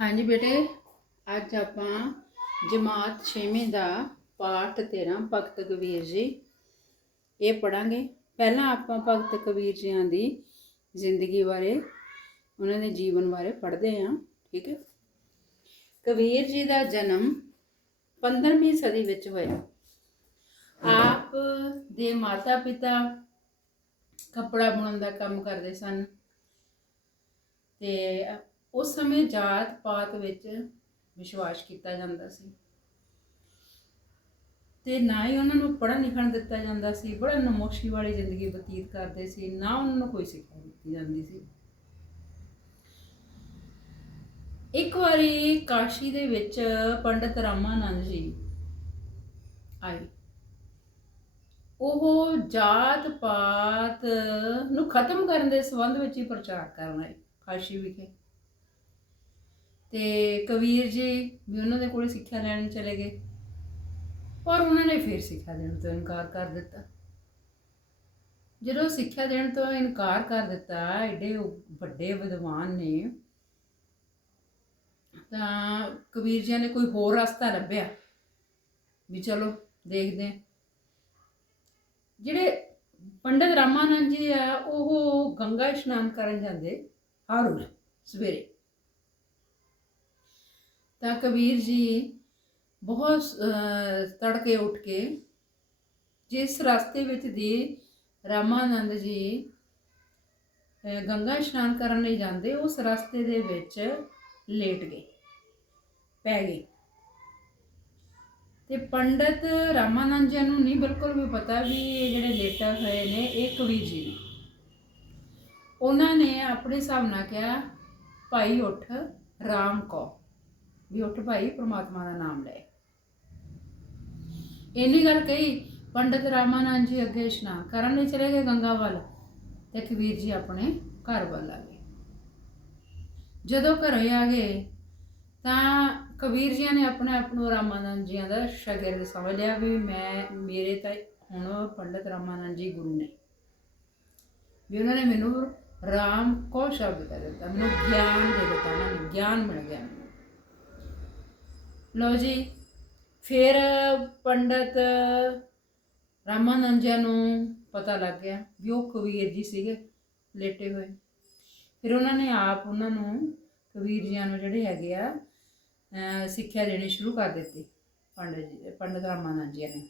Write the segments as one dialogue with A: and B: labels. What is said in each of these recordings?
A: ਹਾਂਜੀ ਬੇਟੇ, ਅੱਜ ਆਪਾਂ ਜਮਾਤ 6ਵੀਂ ਦਾ ਪਾਠ 13 ਭਗਤ ਕਬੀਰ ਜੀ ਇਹ ਪੜਾਂਗੇ ਪਹਿਲਾਂ ਆਪਾਂ ਭਗਤ ਕਬੀਰ ਜੀਆਂ ਦੀ ਜ਼ਿੰਦਗੀ ਬਾਰੇ, ਉਹਨਾਂ ਦੇ ਜੀਵਨ ਬਾਰੇ ਪੜ੍ਹਦੇ ਹਾਂ, ਠੀਕ ਹੈ। ਕਬੀਰ ਜੀ ਦਾ ਜਨਮ 15ਵੀਂ ਸਦੀ ਵਿੱਚ ਹੋਇਆ। ਆਪ ਦੇ ਮਾਤਾ ਪਿਤਾ ਕੱਪੜਾ ਬੁਣਨ ਦਾ ਕੰਮ ਕਰਦੇ ਸਨ ਤੇ ਉਸ ਸਮੇਂ ਜਾਤ ਪਾਤ ਵਿੱਚ ਵਿਸ਼ਵਾਸ ਕੀਤਾ ਜਾਂਦਾ ਸੀ। ਤੇ ਨਾ ਹੀ ਉਹਨਾਂ ਨੂੰ ਪੜ੍ਹਨ ਲਿਖਣ ਦਿੱਤਾ ਜਾਂਦਾ ਸੀ, ਬੜਾ ਨਮੋਸ਼ੀ ਵਾਲੀ ਜ਼ਿੰਦਗੀ ਬਤੀਤ ਕਰਦੇ ਸੀ, ਨਾ ਉਹਨਾਂ ਨੂੰ ਕੋਈ ਸਿੱਖਿਆ ਦਿੱਤੀ ਜਾਂਦੀ ਸੀ। ਇੱਕ ਵਾਰੀ ਕਾਸ਼ੀ ਦੇ ਵਿੱਚ ਪੰਡਤ ਰਾਮਾਨੰਦ ਜੀ ਆਏ। ਉਹ ਜਾਤ ਪਾਤ ਨੂੰ ਖਤਮ ਕਰਨ ਦੇ ਸੰਬੰਧ ਵਿੱਚ ਹੀ ਪ੍ਰਚਾਰ ਕਰਨ ਆਏ ਕਾਸ਼ੀ ਵਿਖੇ। ਤੇ ਕਬੀਰ ਜੀ ਵੀ ਉਹਨਾਂ ਦੇ ਕੋਲੇ ਸਿੱਖਿਆ ਲੈਣ ਚਲੇ ਗਏ। ਪਰ ਉਹਨਾਂ ਨੇ ਫਿਰ ਸਿੱਖਿਆ ਦੇਣ ਤੋਂ ਇਨਕਾਰ ਕਰ ਦਿੱਤਾ। ਜਦੋਂ ਸਿੱਖਿਆ ਦੇਣ ਤੋਂ ਇਨਕਾਰ ਕਰ ਦਿੱਤਾ, ਐਡੇ ਵੱਡੇ ਵਿਦਵਾਨ ਨੇ, ਤਾਂ ਕਬੀਰ ਜੀ ਨੇ ਕੋਈ ਹੋਰ ਰਸਤਾ ਲੱਭਿਆ ਵੀ ਚਲੋ ਦੇਖਦੇ ਜਿਹੜੇ ਪੰਡਤ ਰਾਮਾਨੰਦ ਜੀ ਆ, ਉਹ ਗੰਗਾ ਇਸ਼ਨਾਨ ਕਰਨ ਜਾਂਦੇ ਹਰ ਰੋਜ਼ ਸਵੇਰੇ। ਤਾਂ ਕਬੀਰ ਜੀ ਬਹੁਤ ਤੜਕੇ ਉੱਠ ਕੇ ਜਿਸ ਰਸਤੇ ਵਿੱਚ ਦੀ ਰਾਮਾਨੰਦ ਜੀ ਗੰਗਾ ਇਸ਼ਨਾਨ ਕਰਨ ਲਈ ਜਾਂਦੇ, ਉਸ ਰਸਤੇ ਦੇ ਵਿੱਚ ਲੇਟ ਗਏ, ਪੈ ਗਏ। ਤੇ ਪੰਡਤ ਰਾਮਾਨੰਦ ਜੀ ਨੂੰ ਨਹੀਂ ਬਿਲਕੁਲ ਵੀ ਪਤਾ ਵੀ ਇਹ ਜਿਹੜੇ ਲੇਟਾ ਹੋਏ ਨੇ, ਇਹ ਕਬੀਰ ਜੀ ਨੇ। ਉਹਨਾਂ ਨੇ ਆਪਣੇ ਹਿਸਾਬ ਨਾਲ ਕਿਹਾ, ਭਾਈ ਉੱਠ, ਰਾਮ ਕੋ ਵੀ ਉੱਠ ਭਾਈ, ਪ੍ਰਮਾਤਮਾ ਦਾ ਨਾਮ ਲੈ। ਇੰਨੀ ਗੱਲ ਕਹੀ, ਪੰਡਤ ਰਾਮਾਨੰਦ ਜੀ ਅੱਗੇ ਇਸ਼ਨਾਨ ਕਰਨ ਲਈ ਚਲੇ ਗਏ ਗੰਗਾ ਵੱਲ ਤੇ ਕਬੀਰ ਜੀ ਆਪਣੇ ਘਰ ਵੱਲ ਆ ਗਏ। ਜਦੋਂ ਘਰੇ ਆ ਗਏ, ਤਾਂ ਕਬੀਰ ਜੀ ਨੇ ਆਪਣੇ ਆਪ ਨੂੰ ਰਾਮਾਨੰਦ ਜੀ ਦਾ ਸ਼ਾਗਿਰਦ ਸਮਝ ਲਿਆ ਵੀ ਮੈਂ, ਮੇਰੇ ਤਾਂ ਹੁਣ ਪੰਡਤ ਰਾਮਾਨੰਦ ਜੀ ਗੁਰੂ ਨੇ। ਵੀ ਉਹਨਾਂ ਨੇ ਮੈਨੂੰ ਰਾਮ ਕੋ ਸ਼ਬਦ ਕਹਿ ਦਿੱਤਾ, ਮੈਨੂੰ ਗਿਆਨ ਦੇ ਦਿੱਤਾ, ਉਹਨਾਂ ਗਿਆਨ ਮਿਲ ਗਿਆ ਲਓ ਜੀ, ਫਿਰ ਪੰਡਤ ਰਾਮਾਨੰਦ ਜੀ ਨੂੰ ਪਤਾ ਲੱਗ ਗਿਆ ਵੀ ਉਹ ਕਬੀਰ ਜੀ ਸੀਗੇ, ਲੇਟੇ ਹੋਏ। ਫਿਰ ਉਹਨਾਂ ਨੇ ਆਪ ਉਹਨਾਂ ਨੂੰ ਕਬੀਰ ਜੀ ਨੂੰ ਜਿਹੜੇ ਹੈਗੇ ਆ ਸਿੱਖਿਆ ਦੇਣੀ ਸ਼ੁਰੂ ਕਰ ਦਿੱਤੀ ਪੰਡਤ ਜੀ, ਪੰਡਤ ਰਾਮਾਨੰਦ ਜੀ ਨੇ।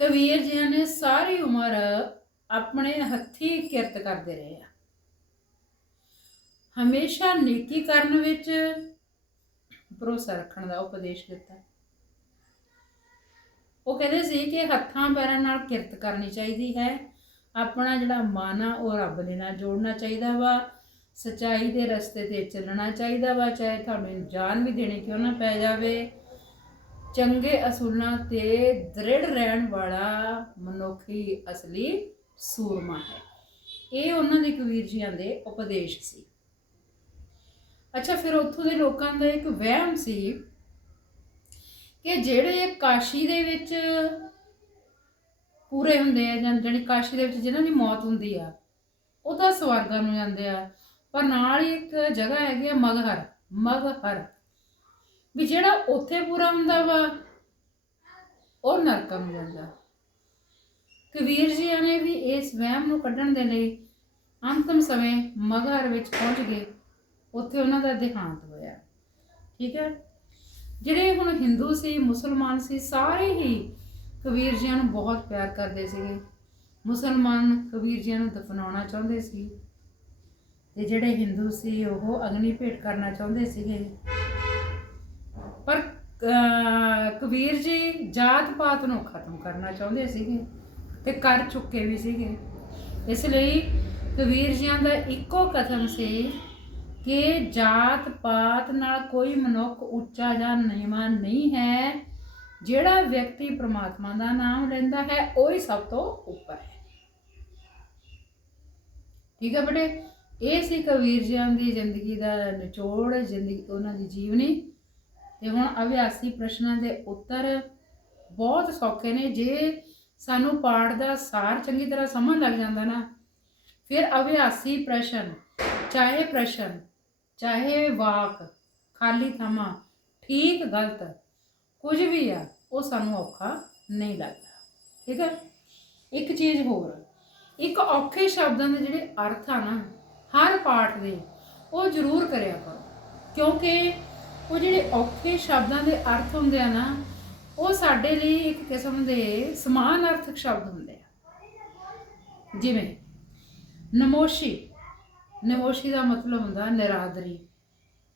A: ਕਬੀਰ ਜੀ ਨੇ ਸਾਰੀ ਉਮਰ ਆਪਣੇ ਹੱਥੀ ਕਿਰਤ ਕਰਦੇ ਰਹੇ ਆ। ਹਮੇਸ਼ਾ ਨੇਕੀ ਕਰਨ ਵਿੱਚ ਭਰੋਸਾ ਰੱਖਣ ਦਾ ਉਪਦੇਸ਼ ਦਿੱਤਾ। ਉਹ ਕਹਿੰਦੇ ਸੀ ਕਿ ਹੱਥਾਂ ਪੈਰਾਂ ਨਾਲ ਕਿਰਤ ਕਰਨੀ ਚਾਹੀਦੀ ਹੈ। ਆਪਣਾ ਜਿਹੜਾ ਮਨ ਆ, ਉਹ ਰੱਬ ਦੇ ਨਾਲ ਜੋੜਨਾ ਚਾਹੀਦਾ ਵਾ। ਸਚਾਈ ਦੇ ਰਸਤੇ ਤੇ ਚੱਲਣਾ ਚਾਹੀਦਾ ਵਾ, ਚਾਹੇ ਤੁਹਾਨੂੰ ਜਾਨ ਵੀ ਦੇਣੀ ਕਿਉਂ ਨਾ ਪੈ ਜਾਵੇ। ਚੰਗੇ ਅਸੂਲਾਂ ਤੇ ਦ੍ਰਿੜ ਰਹਿਣ ਵਾਲਾ ਮਨੁੱਖੀ ਅਸਲੀ ਸੂਰਮਾ ਹੈ। ਇਹ ਉਹਨਾਂ ਦੇ ਕਬੀਰ ਜੀਆਂ ਦੇ ਉਪਦੇਸ਼ ਸੀ। ਅੱਛਾ, ਫਿਰ ਉੱਥੋਂ ਦੇ ਲੋਕਾਂ ਦਾ ਇੱਕ ਵਹਿਮ ਸੀ ਕਿ ਜਿਹੜੇ ਕਾਸ਼ੀ ਦੇ ਵਿੱਚ ਪੂਰੇ ਹੁੰਦੇ ਆ, ਜਾਂ ਜਿਹੜੀ ਕਾਸ਼ੀ ਦੇ ਵਿੱਚ ਜਿਨ੍ਹਾਂ ਦੀ ਮੌਤ ਹੁੰਦੀ ਆ, ਉਹ ਤਾਂ ਸਵਰਗਾਂ ਨੂੰ ਜਾਂਦੇ ਆ। ਪਰ ਨਾਲ ਹੀ ਇੱਕ ਜਗ੍ਹਾ ਹੈਗੀ ਆ ਮਗਹਰ ਮਗਹਰ। ਵੀ ਜਿਹੜਾ ਉੱਥੇ ਪੂਰਾ ਹੁੰਦਾ ਵਾ, ਉਹ ਨਰਕਾਂ ਨੂੰ ਜਾਂਦਾ। ਕਬੀਰ ਜੀ ਨੇ ਵੀ ਇਸ ਵਹਿਮ ਨੂੰ ਕੱਢਣ ਦੇ ਲਈ ਅੰਤਮ ਸਮੇਂ ਮਗਹਰ ਵਿੱਚ ਪਹੁੰਚ ਗਏ। ਉੱਥੇ ਉਹਨਾਂ ਦਾ ਦੇਹਾਂਤ ਹੋਇਆ। ਠੀਕ ਹੈ? ਜਿਹੜੇ ਹੁਣ ਹਿੰਦੂ ਸੀ, ਮੁਸਲਮਾਨ ਸੀ, ਸਾਰੇ ਹੀ ਕਬੀਰ ਜੀ ਨੂੰ ਬਹੁਤ ਪਿਆਰ ਕਰਦੇ ਸੀਗੇ। ਮੁਸਲਮਾਨ ਕਬੀਰ ਜੀ ਨੂੰ ਦਫਨਾਉਣਾ ਚਾਹੁੰਦੇ ਸੀ। ਤੇ ਜਿਹੜੇ ਹਿੰਦੂ ਸੀ, ਉਹ ਅਗਨੀ ਭੇਟ ਕਰਨਾ ਚਾਹੁੰਦੇ ਸੀਗੇ। ਪਰ ਕਬੀਰ ਜੀ ਜਾਤ ਪਾਤ ਨੂੰ ਖਤਮ ਕਰਨਾ ਚਾਹੁੰਦੇ ਸੀਗੇ ਤੇ ਕਰ ਚੁੱਕੇ ਵੀ ਸੀਗੇ। ਇਸ ਲਈ ਕਬੀਰ ਜੀਆਂ ਦਾ ਇੱਕੋ ਕਥਨ ਸੀ ਕਿ ਜਾਤ ਪਾਤ ਨਾਲ ਕੋਈ ਮਨੁੱਖ ਉੱਚਾ ਜਾਂ ਨੀਵਾਂ ਨਹੀਂ ਹੈ, ਜਿਹੜਾ ਵਿਅਕਤੀ ਪ੍ਰਮਾਤਮਾ ਦਾ ਨਾਮ ਲੈਂਦਾ ਹੈ, ਉਹ ਹੀ ਸਭ ਤੋਂ ਉੱਪਰ ਹੈ। ਠੀਕ ਹੈ ਬੇਟੇ? ਇਹ ਸੀ ਕਬੀਰ ਜੀਆਂ ਦੀ ਜ਼ਿੰਦਗੀ ਦਾ ਨਿਚੋੜ, ਜ਼ਿੰਦਗੀ ਉਹਨਾਂ ਦੀ ਜੀਵਨੀ। ਤੇ ਹੁਣ ਅਭਿਆਸੀ ਪ੍ਰਸ਼ਨਾਂ ਦੇ ਉੱਤਰ ਬਹੁਤ ਸੌਖੇ ਨੇ। ਜੇ ਸਾਨੂੰ ਪਾਠ ਦਾ ਸਾਰ ਚੰਗੀ ਤਰ੍ਹਾਂ ਸਮਝ ਲੱਗ ਜਾਂਦਾ ਨਾ, ਫਿਰ ਅਭਿਆਸੀ ਪ੍ਰਸ਼ਨ, ਚਾਹੇ ਪ੍ਰਸ਼ਨ ਚਾਹੇ ਵਾਕ, ਖਾਲੀ ਥਾਵਾਂ, ਠੀਕ, ਗਲਤ, ਕੁਝ ਵੀ ਆ, ਉਹ ਸਾਨੂੰ ਔਖਾ ਨਹੀਂ ਲੱਗਦਾ। ਠੀਕ ਹੈ? ਇੱਕ ਚੀਜ਼ ਹੋਰ, ਇੱਕ ਔਖੇ ਸ਼ਬਦਾਂ ਦੇ ਜਿਹੜੇ ਅਰਥ ਆ ਨਾ, ਹਰ ਪਾਠ ਦੇ, ਉਹ ਜ਼ਰੂਰ ਕਰਿਆ ਕਰੋ। ਕਿਉਂਕਿ ਉਹ ਜਿਹੜੇ ਔਖੇ ਸ਼ਬਦਾਂ ਦੇ ਅਰਥ ਹੁੰਦੇ ਆ ਨਾ, ਉਹ ਸਾਡੇ ਲਈ ਇੱਕ ਕਿਸਮ ਦੇ ਸਮਾਨ ਅਰਥਕ ਸ਼ਬਦ ਹੁੰਦੇ ਆ। ਜਿਵੇਂ, ਨਮੋਸ਼ੀ ਨਮੋਸ਼ੀ ਦਾ ਮਤਲਬ ਹੁੰਦਾ ਨਿਰਾਦਰੀ,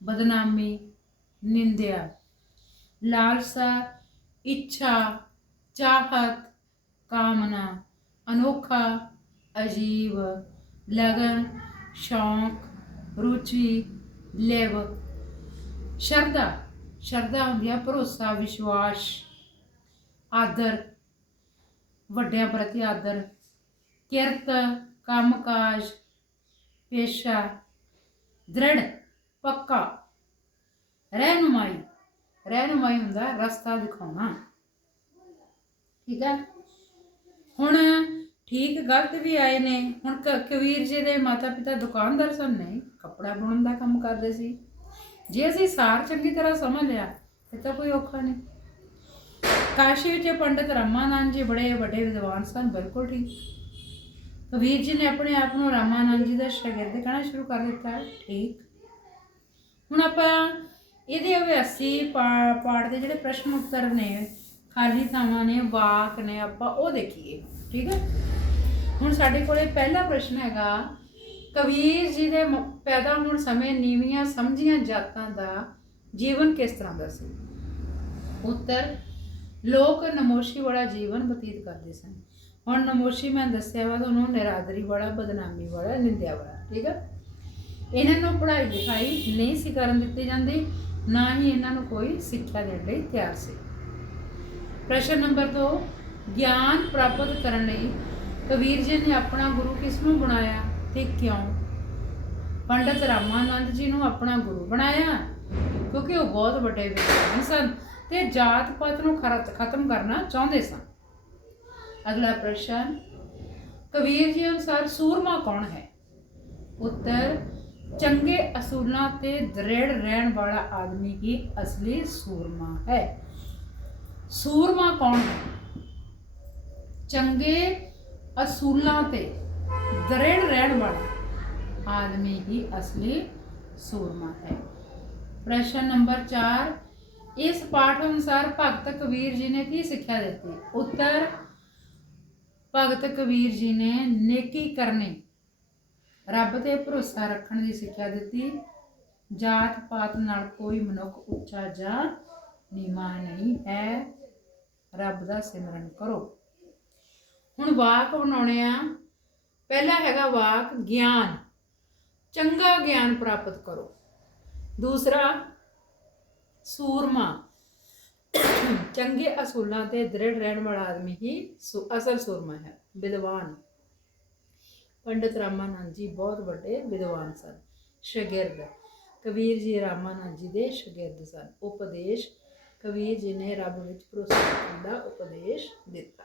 A: ਬਦਨਾਮੀ, ਨਿੰਦਿਆ, ਲਾਲਸਾ, ਇੱਛਾ, ਚਾਹਤ, ਕਾਮਨਾ, ਅਨੋਖਾ, ਅਜੀਬ, ਲਗਨ, ਸ਼ੌਂਕ, ਰੁਚੀ, ਲੈਵ। ਸ਼ਰਧਾ ਸ਼ਰਧਾ ਹੁੰਦੀ ਆ, ਭਰੋਸਾ, ਵਿਸ਼ਵਾਸ, ਆਦਰ, ਵੱਡਿਆਂ ਪ੍ਰਤੀ ਆਦਰ, ਕਿਰਤ, ਕੰਮਕਾਜ ਪੇਸ਼ਾ, ਦ੍ਰਿੜ, ਪੱਕਾ। ਰਹਿਨੁਮਾਈ ਰਹਿਨੁਮਾਈ ਹੁੰਦਾ ਰਸਤਾ ਦਿਖਾਉਣਾ। ਠੀਕ ਹੈ? ਹੁਣ ਠੀਕ ਗਲਤ ਵੀ ਆਏ ਨੇ। ਹੁਣ ਕ- ਕਬੀਰ ਜੀ ਦੇ ਮਾਤਾ ਪਿਤਾ ਦੁਕਾਨਦਾਰ ਸਨ। ਨਹੀਂ, ਕੱਪੜਾ ਬਣਾਉਣ ਦਾ ਕੰਮ ਕਰਦੇ ਸੀ। ਜੇ ਅਸੀਂ ਸਾਰ ਚੰਗੀ ਤਰ੍ਹਾਂ ਸਮਝ ਲਿਆ, ਫਿਰ ਤਾਂ ਕੋਈ ਔਖਾ ਨਹੀਂ। ਕਾਸ਼ੀ ਵਿੱਚ ਪੰਡਿਤ ਰਾਮਾਨੰਦ ਜੀ ਬੜੇ ਵੱਡੇ ਵਿਦਵਾਨ ਸਨ। ਬਿਲਕੁਲ ਠੀਕ। ਕਬੀਰ ਜੀ ਨੇ ਆਪਣੇ ਆਪ ਨੂੰ ਰਾਮਾਨੰਦ ਜੀ ਦਾ ਸ਼ਾਗਿਰਦ ਕਹਿਣਾ ਸ਼ੁਰੂ ਕਰ ਦਿੱਤਾ, ਠੀਕ। ਹੁਣ ਆਪਾਂ ਇਹਦੇ ਅਭਿਆਸੀ ਪਾਠ ਦੇ ਜਿਹੜੇ ਪ੍ਰਸ਼ਨ ਉੱਤਰ ਨੇ, ਖਾਲੀ ਥਾਵਾਂ ਨੇ, ਵਾਕ ਨੇ, ਆਪਾਂ ਉਹ ਦੇਖੀਏ, ਠੀਕ ਹੈ। ਹੁਣ ਸਾਡੇ ਕੋਲੇ ਪਹਿਲਾ ਪ੍ਰਸ਼ਨ ਹੈਗਾ, ਕਬੀਰ ਜੀ ਦੇ ਪੈਦਾ ਹੋਣ ਸਮੇਂ ਨੀਵੀਆਂ ਸਮਝੀਆਂ ਜਾਤਾਂ ਦਾ ਜੀਵਨ ਕਿਸ ਤਰ੍ਹਾਂ ਦਾ ਸੀ? ਉੱਤਰ, ਲੋਕ ਨਮੋਸ਼ੀ ਵਾਲਾ ਜੀਵਨ ਬਤੀਤ ਕਰਦੇ ਸਨ। ਹੁਣ ਨਮੋਸ਼ੀ ਮੈਂ ਦੱਸਿਆ ਵਾ ਤੁਹਾਨੂੰ, ਨਿਰਾਦਰੀ ਵਾਲਾ, ਬਦਨਾਮੀ ਵਾਲਾ, ਨਿੰਦਿਆ ਵਾਲਾ, ਠੀਕ ਹੈ ਇਹਨਾਂ ਨੂੰ ਪੜ੍ਹਾਈ ਲਿਖਾਈ ਨਹੀਂ ਸੀ ਕਰਨ ਦਿੱਤੀ ਜਾਂਦੀ, ਨਾ ਹੀ ਇਹਨਾਂ ਨੂੰ ਕੋਈ ਸਿੱਖਿਆ ਦੇਣ ਲਈ ਤਿਆਰ ਸੀ। ਪ੍ਰਸ਼ਨ ਨੰਬਰ 2 ਗਿਆਨ ਪ੍ਰਾਪਤ ਕਰਨ ਲਈ ਕਬੀਰ ਜੀ ਨੇ ਆਪਣਾ ਗੁਰੂ ਕਿਸ ਨੂੰ ਬਣਾਇਆ ਤੇ ਕਿਉਂ? ਪੰਡਤ ਰਾਮਾਨੰਦ ਜੀ ਨੂੰ ਆਪਣਾ ਗੁਰੂ ਬਣਾਇਆ, ਕਿਉਂਕਿ ਉਹ ਬਹੁਤ ਵੱਡੇ ਵਿਦਵਾਨ ਸਨ ਤੇ ਜਾਤ ਪਾਤ ਨੂੰ ਖਰਤ- ਖਤਮ ਕਰਨਾ ਚਾਹੁੰਦੇ ਸਨ। ਅਗਲਾ ਪ੍ਰਸ਼ਨ ਕਬੀਰ ਜੀ ਅਨੁਸਾਰ ਸੂਰਮਾ ਕੌਣ ਹੈ ਉੱਤਰ ਚੰਗੇ ਅਸੂਲਾਂ ਤੇ ਦ੍ਰਿੜ ਰਹਿਣ ਵਾਲਾ ਆਦਮੀ ਹੀ ਅਸਲੀ ਸੂਰਮਾ ਹੈ ਸੂਰਮਾ ਕੌਣ ਹੈ ਚੰਗੇ ਅਸੂਲਾਂ ਤੇ ਦ੍ਰਿੜ ਰਹਿਣ ਵਾਲਾ ਆਦਮੀ ਹੀ ਅਸਲੀ ਸੂਰਮਾ ਹੈ ਪ੍ਰਸ਼ਨ ਨੰਬਰ 4 ਇਸ ਪਾਠ ਅਨੁਸਾਰ ਭਗਤ ਕਬੀਰ ਜੀ ਨੇ ਕੀ ਸਿੱਖਿਆ ਦਿੱਤੀ ਉੱਤਰ ਭਗਤ ਕਬੀਰ ਜੀ ਨੇ ਨੇਕੀ ਕਰਨੀ। ਰੱਬ ਤੇ ਭਰੋਸਾ ਰੱਖਣ ਦੀ ਸਿੱਖਿਆ ਦਿੱਤੀ। ਜਾਤ ਪਾਤ ਨਾਲ ਕੋਈ ਮਨੁੱਖ ਉੱਚਾ ਜਾਂ ਨੀਵਾਂ ਨਹੀਂ ਹੈ। ਰੱਬ ਦਾ ਸਿਮਰਨ ਕਰੋ। ਹੁਣ ਵਾਕ ਬਣਾਉਣੇ ਆ। ਪਹਿਲਾ ਹੈਗਾ ਵਾਕ ਗਿਆਨ। ਚੰਗਾ ਗਿਆਨ ਪ੍ਰਾਪਤ ਕਰੋ। ਦੂਸਰਾ ਸੂਰਮਾ। ਚੰਗੇ ਅਸੂਲਾਂ ਤੇ ਦ੍ਰਿੜ ਰਹਿਣ ਵਾਲਾ ਆਦਮੀ ਹੀ ਅਸਲ ਸੁਰਮਾ ਹੈ, ਵਿਦਵਾਨ। ਪੰਡਿਤ ਰਾਮਾਨੰਦ ਜੀ ਬਹੁਤ ਵੱਡੇ ਵਿਦਵਾਨ ਸਨ, ਸ਼ਾਗਿਰਦ। ਕਬੀਰ ਜੀ ਰਾਮਾਨੰਦ ਜੀ ਦੇ ਸ਼ਾਗਿਰਦ ਸਨ। ਉਪਦੇਸ਼, ਕਬੀਰ ਜੀ ਨੇ ਰੱਬ ਵਿੱਚ ਭਰੋਸਾ ਕਰਨ ਦਾ ਉਪਦੇਸ਼ ਦਿੱਤਾ।